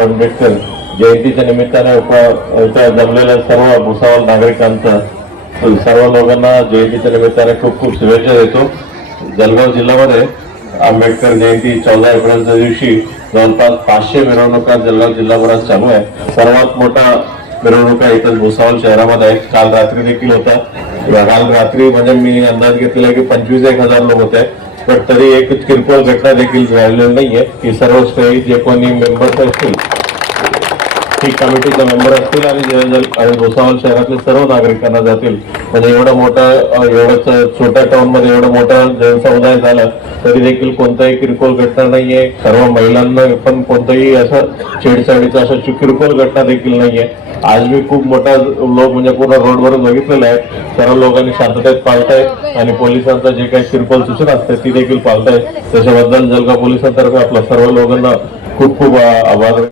आंबेडकर जयंतीच्या निमित्ताने उप- जमलेल्या सर्व भुसावळ नागरिकांचा सर्व लोकांना जयंतीच्या निमित्ताने खूप खूप शुभेच्छा देतो. जळगाव जिल्ह्यामध्ये आंबेडकर जयंती चौदा एप्रिलच्या दिवशी जवळपास पाचशे मिरवणुका जळगाव जिल्हाभरात चालू आहे. सर्वात मोठा मिरवणुका इथं भुसावळ शहरामध्ये आहेत. काल रात्री देखील होता. काल रात्री म्हणजे मी अंदाज घेतलेला की पंचवीस एक हजार लोक होते. पण तरी एक किरकोळ घटना देखील झालेली नाहीये. की सर्व जे कोणी मेंबर्स असतील. ही कमिटीचे मेंबर असतील आणि जे- आणि भुसावळ शहरातले सर्व नागरिकांना जातील. म्हणजे एवढं मोठं एवढं छोट्या टाउनमध्ये एवढं मोठं जनसमुदाय झाला तरी देखील कोणताही किरकोळ घटना नाहीये. सर्व महिलांना पण कोणतंही असं छेडछाडीचं असं किरकोळ घटना देखील नाहीये. आज मी खूप मोठा लोक म्हणजे पूर्ण रोडवरून बघितलेला आहे. सर्व लोकांनी शांततेत पाळताय आणि पोलिसांचं जे काही किरकोळ सूचना असते ती देखील पाळताय. त्याच्याबद्दल जलगाव पोलिसांतर्फे आपल्या सर्व लोकांना खूप खूप आभार.